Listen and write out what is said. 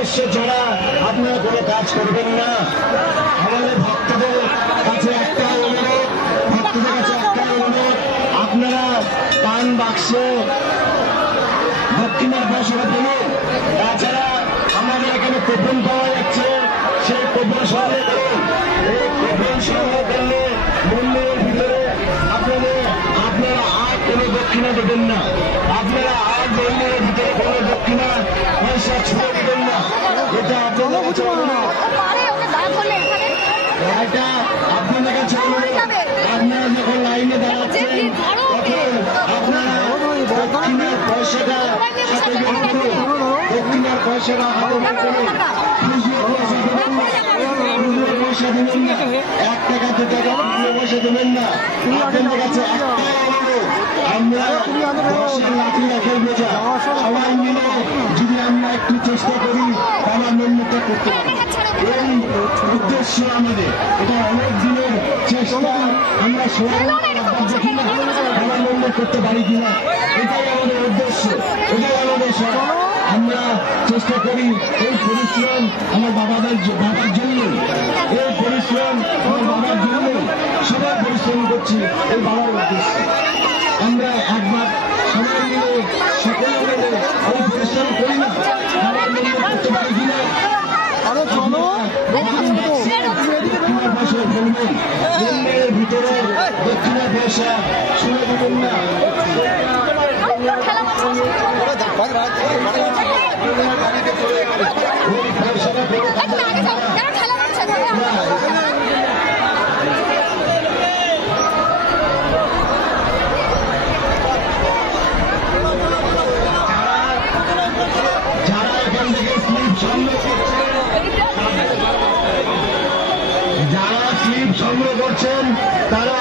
উদ্দেশ্য ছাড়া আপনারা কোনো কাজ করবেন না। আমাদের ভক্তদের কাছে একটা অনুরোধ, আপনারা পান বাক্সে দক্ষিণের পয়সাটা দিলেন। তাছাড়া আমাদের এখানে কুপন পাওয়া যাচ্ছে, সেই কুপন সংগ্রহ করুন। এই কুপন সংগ্রহ করলে মন্দিরের ভিতরে আপনারা আর কোনো দক্ষিণা দেবেন না। আপনারা আর মন্দিরের ভিতরে কোনো দক্ষিণা পয়সা ছুঁড়ে দেবেন না। এটা আপনাদের কাছে এটা আপনাদের কাছে আপনারা যখন লাইনে দাঁড়াচ্ছেন তখন আপনারা দক্ষিণার পয়সাটা হাতে বের করুন। দক্ষিণার পয়সাটা হাতে বের করুন। খুচরো পয়সা দেবেন না, 1 টাকা 2 টাকা খুচরো পয়সা দেবেন না। আপনাদের কাছে একটাই অনুরোধ, আমরা বর্ষার লাঠি রাখের বোঝা সবাই মিলে যদি আমরা একটু চেষ্টা করি তাহলে মন্দিরটা করতে পারি। এই উদ্দেশ্য আমাদের, এটা অনেক দিনের চেষ্টা। আমরা সবাই দেখি না আমার মন্দির করতে পারি কিনা, এটাই আমাদের উদ্দেশ্য, এটাই আমাদের সব। আমরা চেষ্টা করি এই পরিশ্রম আমার বাবার জন্য, এই পরিশ্রম আমার বাবার জন্য, সবাই পরিশ্রম করছি এই বাবার উদ্দেশ্যে। আমরা একবার সবাই মিলে সকলে মিলে আমি পরিশ্রম করি না, আমার মন্দির করতে পারি কিনা মন্দিরের ভিতরে দক্ষিণা পয়সা ছুঁড়ে দেবেন না। যারা স্লিপ সংগ্রহ করছেন তারা